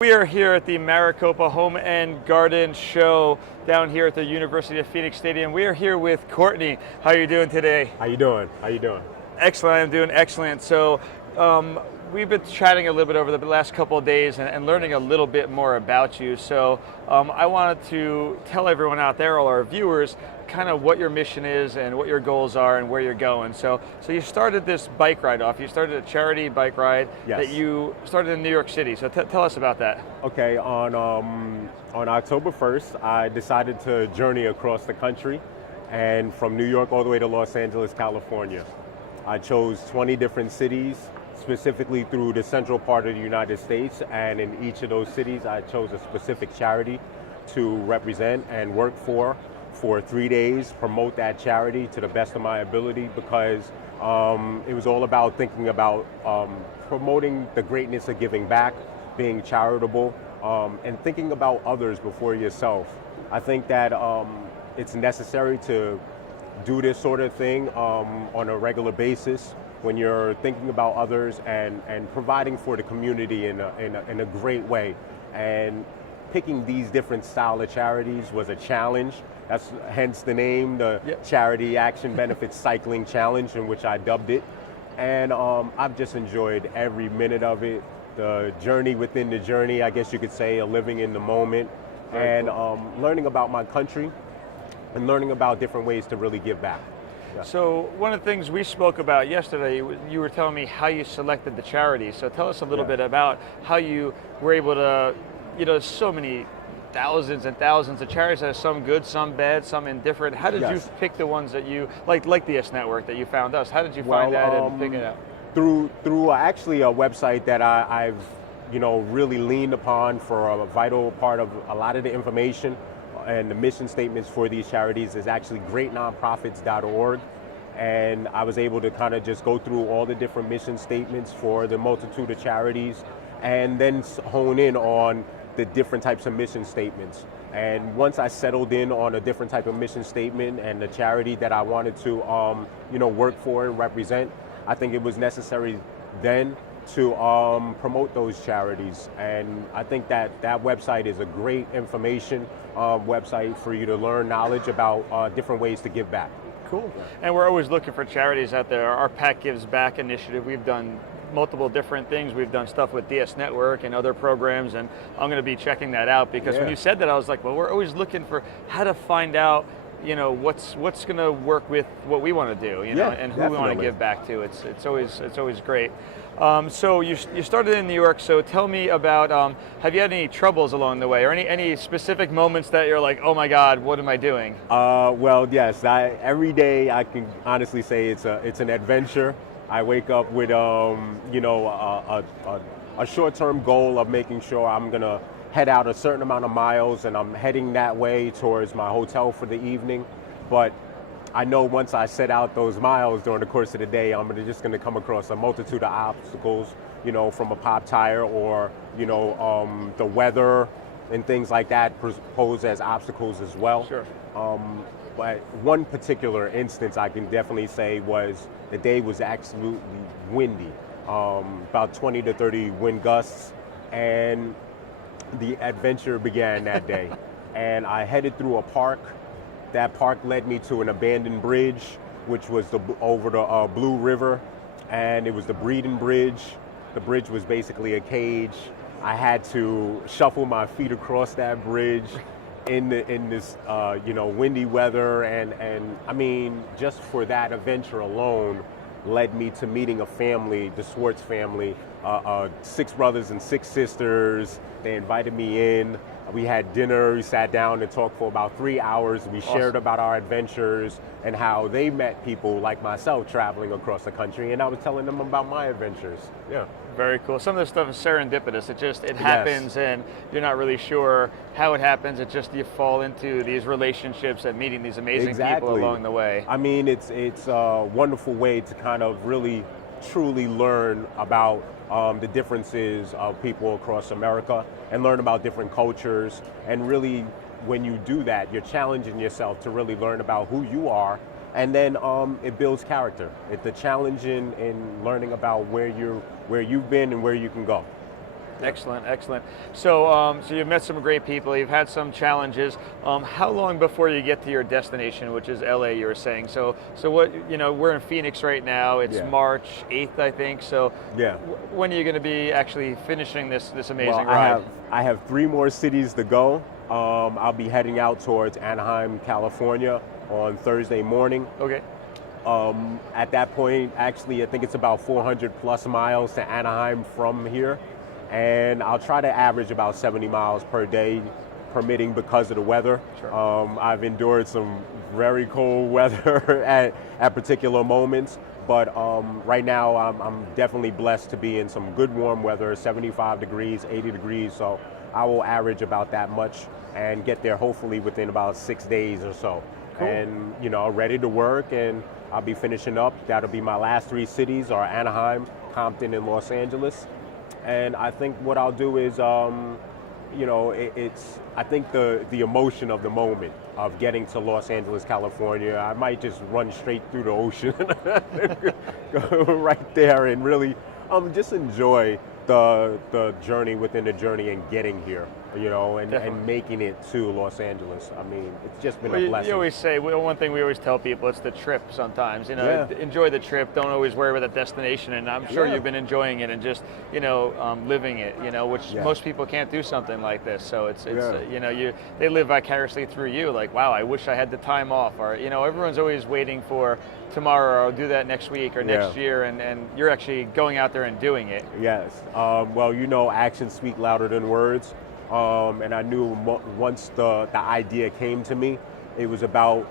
We are here at the Maricopa Home and Garden Show down here at the University of Phoenix Stadium. We are here with Courtney. How are you doing today? How you doing? How you doing? Excellent. I'm doing excellent. So we've been chatting a little bit over the last couple of days and learning a little bit more about you. So I wanted to tell everyone out there, all our viewers, kind of what your mission is and what your goals are and where you're going. So you started this bike ride off. You started a charity bike ride that you started in New York City. So tell us about that. Okay, on October 1st, I decided to journey across the country, and from New York all the way to Los Angeles, California. I chose 20 different cities, specifically through the central part of the United States, and in each of those cities I chose a specific charity to represent and work for 3 days, promote that charity to the best of my ability, because it was all about thinking about promoting the greatness of giving back, being charitable, and thinking about others before yourself. I think that it's necessary to do this sort of thing on a regular basis when you're thinking about others and providing for the community in a great way. And picking these different style of charities was a challenge. That's hence the name, the Charity Action Benefits Cycling Challenge, in which I dubbed it. And I've just enjoyed every minute of it. The journey within the journey, I guess you could say, living in the moment, and learning about my country and learning about different ways to really give back. Yeah. So one of the things we spoke about yesterday, you were telling me how you selected the charity. So tell us a little bit about how you were able to, so many thousands and thousands of charities, that are some good, some bad, some indifferent. How did you pick the ones that you, like the S Network that you found us? How did you find that and pick it out? Through actually a website that I've really leaned upon for a vital part of a lot of the information and the mission statements for these charities is actually greatnonprofits.org. And I was able to kind of just go through all the different mission statements for the multitude of charities and then hone in on the different types of mission statements. And once I settled in on a different type of mission statement and the charity that I wanted to work for and represent, I think it was necessary then to promote those charities. And I think that website is a great information website for you to learn knowledge about different ways to give back. Cool. And we're always looking for charities out there. Our PAC Gives Back initiative, we've done multiple different things. We've done stuff with DS Network and other programs, and I'm going to be checking that out, because when you said that, I was like, well, we're always looking for how to find out what's going to work with what we want to do, and who we want to give back to. It's always great. So you started in New York. So tell me about, have you had any troubles along the way, or any specific moments that you're like, oh my God, what am I doing? Well, yes. Every day I can honestly say it's an adventure. I wake up with a short-term goal of making sure I'm gonna head out a certain amount of miles, and I'm heading that way towards my hotel for the evening. But I know once I set out those miles during the course of the day, I'm just going to come across a multitude of obstacles, from a pop tire or, the weather and things like that pose as obstacles as well. Sure. But one particular instance I can definitely say was the day was absolutely windy, about 20 to 30 wind gusts, and the adventure began that day. And I headed through a park. That park led me to an abandoned bridge, which was over the Blue River, and it was the Breeden Bridge. The bridge was basically a cage. I had to shuffle my feet across that bridge in this windy weather, and I mean, just for that adventure alone led me to meeting a family, the Swartz family, 6 brothers and 6 sisters. They invited me in. We had dinner, we sat down and talked for about 3 hours. We shared about our adventures and how they met people like myself traveling across the country, and I was telling them about my adventures. Yeah. Very cool. Some of this stuff is serendipitous. It happens, and you're not really sure how it happens. It just, you fall into these relationships and meeting these amazing people along the way. I mean, it's a wonderful way to kind of really, truly learn about the differences of people across America and learn about different cultures. And really, when you do that, you're challenging yourself to really learn about who you are, and then it builds character. It's the challenge in learning about where you've been and where you can go. Excellent, excellent. So, so you've met some great people. You've had some challenges. How long before you get to your destination, which is LA? You were saying. So what? We're in Phoenix right now. It's March 8th, I think. So, when are you going to be actually finishing this amazing ride? I have 3 more cities to go. I'll be heading out towards Anaheim, California, on Thursday morning. Okay. At that point, actually, I think it's about 400 plus miles to Anaheim from here. And I'll try to average about 70 miles per day, permitting because of the weather. Sure. I've endured some very cold weather at particular moments, but right now I'm definitely blessed to be in some good warm weather, 75 degrees, 80 degrees, so I will average about that much and get there hopefully within about 6 days or so. Cool. And ready to work, and I'll be finishing up. That'll be my last 3 cities are Anaheim, Compton, and Los Angeles. And I think what I'll do is, it's I think the emotion of the moment of getting to Los Angeles, California, I might just run straight through the ocean, go right there, and really just enjoy the journey within the journey and getting here, and making it to Los Angeles. I mean, it's just been a blessing. You always say, one thing we always tell people, it's the trip sometimes. Enjoy the trip, don't always worry about the destination, and I'm sure you've been enjoying it and just, living it, which most people can't do something like this. So it's they live vicariously through you, like, wow, I wish I had the time off, or, everyone's always waiting for tomorrow, or I'll do that next week or next year, and you're actually going out there and doing it. Yes. Actions speak louder than words. And I knew once the idea came to me, it was about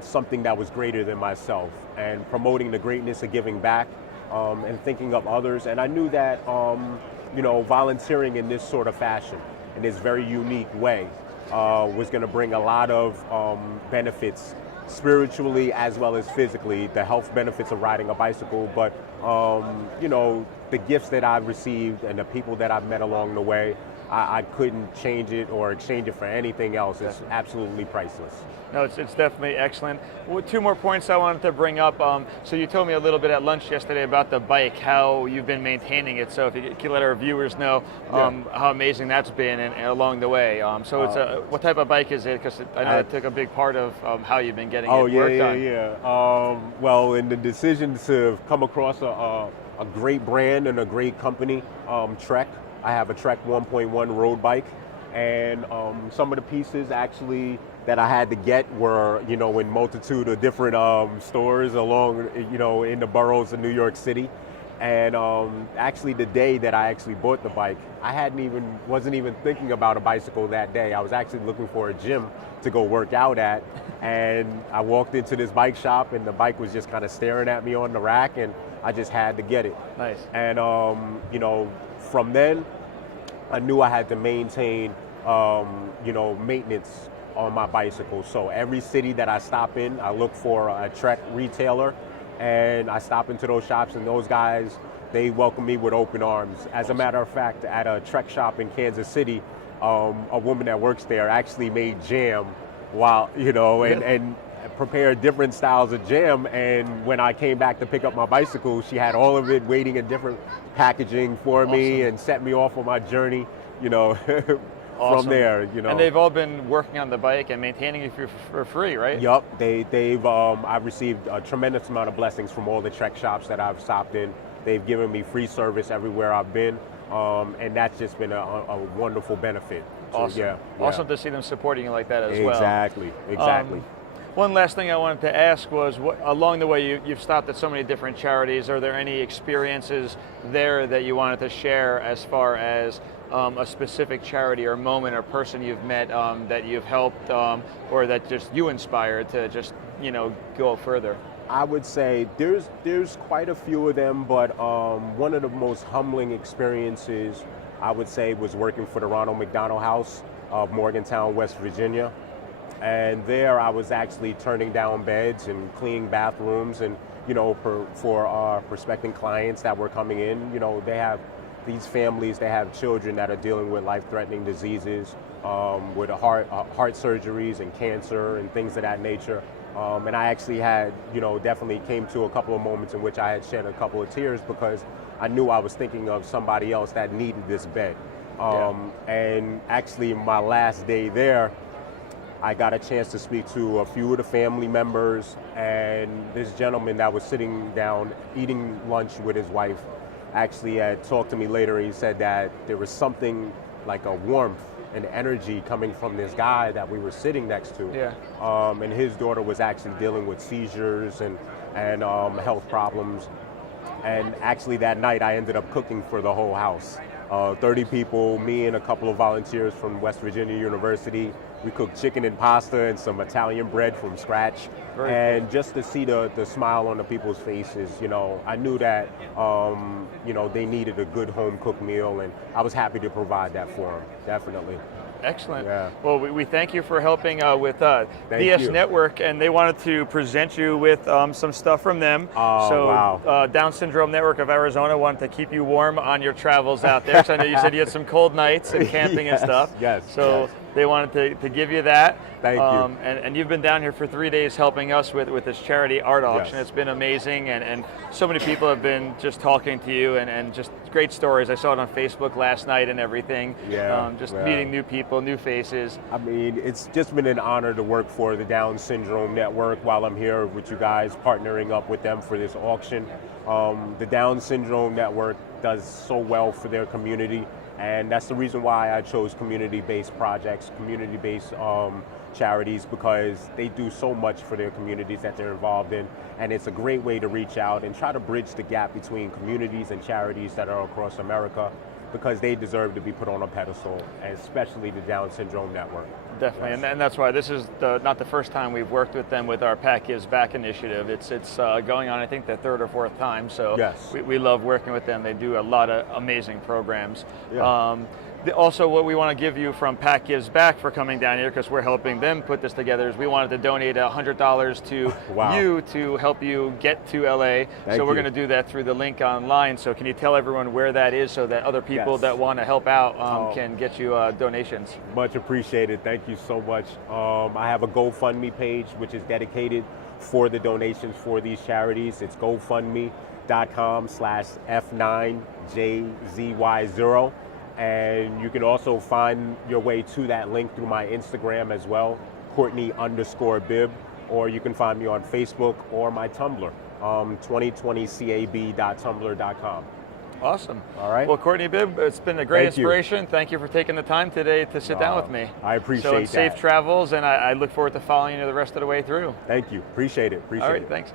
something that was greater than myself, and promoting the greatness of giving back, and thinking of others. And I knew that, volunteering in this sort of fashion, in this very unique way, was going to bring a lot of benefits, spiritually as well as physically, the health benefits of riding a bicycle, but the gifts that I've received and the people that I've met along the way, I couldn't change it or exchange it for anything else. It's absolutely priceless. No, it's definitely excellent. 2 more points I wanted to bring up. So you told me a little bit at lunch yesterday about the bike, how you've been maintaining it. So if you could let our viewers know how amazing that's been and along the way. So it's what type of bike is it? Because I know it took a big part of how you've been getting it worked on. Well, in the decision to come across a great brand and a great company, Trek. I have a Trek 1.1 road bike, and some of the pieces actually that I had to get were, in multitude of different stores along, in the boroughs of New York City. And actually the day that I actually bought the bike, I wasn't even thinking about a bicycle that day. I was actually looking for a gym to go work out at, and I walked into this bike shop, and the bike was just kind of staring at me on the rack, and I just had to get it. Nice. And from then, I knew I had to maintain, maintenance on my bicycle. So every city that I stop in, I look for a Trek retailer, and I stop into those shops, and those guys, they welcome me with open arms. As a matter of fact, at a Trek shop in Kansas City, a woman that works there actually made jam while, and prepared different styles of jam, and when I came back to pick up my bicycle, she had all of it waiting in different packaging for me and set me off on my journey, from there, And they've all been working on the bike and maintaining it for free, right? Yup, I've received a tremendous amount of blessings from all the Trek shops that I've stopped in. They've given me free service everywhere I've been, and that's just been a wonderful benefit. Awesome. So, Awesome to see them supporting you like that as well. Exactly. One last thing I wanted to ask was, along the way you've stopped at so many different charities. Are there any experiences there that you wanted to share as far as a specific charity or moment or person you've met that you've helped or that just you inspired to just go further? I would say there's quite a few of them, but one of the most humbling experiences I would say was working for the Ronald McDonald House of Morgantown, West Virginia. And there I was actually turning down beds and cleaning bathrooms, and for our prospective clients that were coming in, they have these families, they have children that are dealing with life-threatening diseases, with heart surgeries and cancer and things of that nature. And I actually had, definitely came to a couple of moments in which I had shed a couple of tears because I knew I was thinking of somebody else that needed this bed. And actually my last day there, I got a chance to speak to a few of the family members, and this gentleman that was sitting down eating lunch with his wife actually had talked to me later. He said that there was something like a warmth and energy coming from this guy that we were sitting next to. And his daughter was actually dealing with seizures and health problems. And actually that night I ended up cooking for the whole house. 30 people, me and a couple of volunteers from West Virginia University. We cooked chicken and pasta and some Italian bread from scratch. Very cool. Just to see the smile on the people's faces, I knew that, they needed a good home cooked meal, and I was happy to provide that for them, definitely. Excellent. Yeah. Well, we thank you for helping with DS you. Network, and they wanted to present you with some stuff from them. Wow. Down Syndrome Network of Arizona wanted to keep you warm on your travels out there. So I know you said you had some cold nights and camping and stuff. Yes. So they wanted to give you that. Thank you. And you've been down here for 3 days helping us with this charity art auction. Yes. It's been amazing, and so many people have been just talking to you and just great stories. I saw it on Facebook last night and everything. Meeting new people, new faces. I mean, it's just been an honor to work for the Down Syndrome Network while I'm here with you guys, partnering up with them for this auction. The Down Syndrome Network does so well for their community, and that's the reason why I chose community-based projects, community-based charities, because they do so much for their communities that they're involved in, and it's a great way to reach out and try to bridge the gap between communities and charities that are across America, because they deserve to be put on a pedestal, and especially the Down Syndrome Network. Definitely, and that's why this is not the first time we've worked with them with our PAC Gives Back initiative. It's going on, I think, the third or fourth time, so yes. we love working with them. They do a lot of amazing programs. Yeah. Also, what we want to give you from PAC Gives Back for coming down here, because we're helping them put this together, is we wanted to donate $100 to Wow. you to help you get to LA. Thank so we're you. going to do that through the link online. So can you tell everyone where that is so that other people Yes. that want to help out can get you donations? Much appreciated. Thank you so much. I have a GoFundMe page which is dedicated for the donations for these charities. It's gofundme.com/F9JZY0. And you can also find your way to that link through my Instagram as well, Courtney_Bibb, or you can find me on Facebook or my Tumblr, 2020CAB.tumblr.com. Awesome. All right. Well, Courtney Bibb, it's been a great Thank you. inspiration. Thank you for taking the time today to sit down with me. I appreciate so, that. safe travels, and I look forward to following you the rest of the way through. Thank you. Appreciate it. All right, thanks.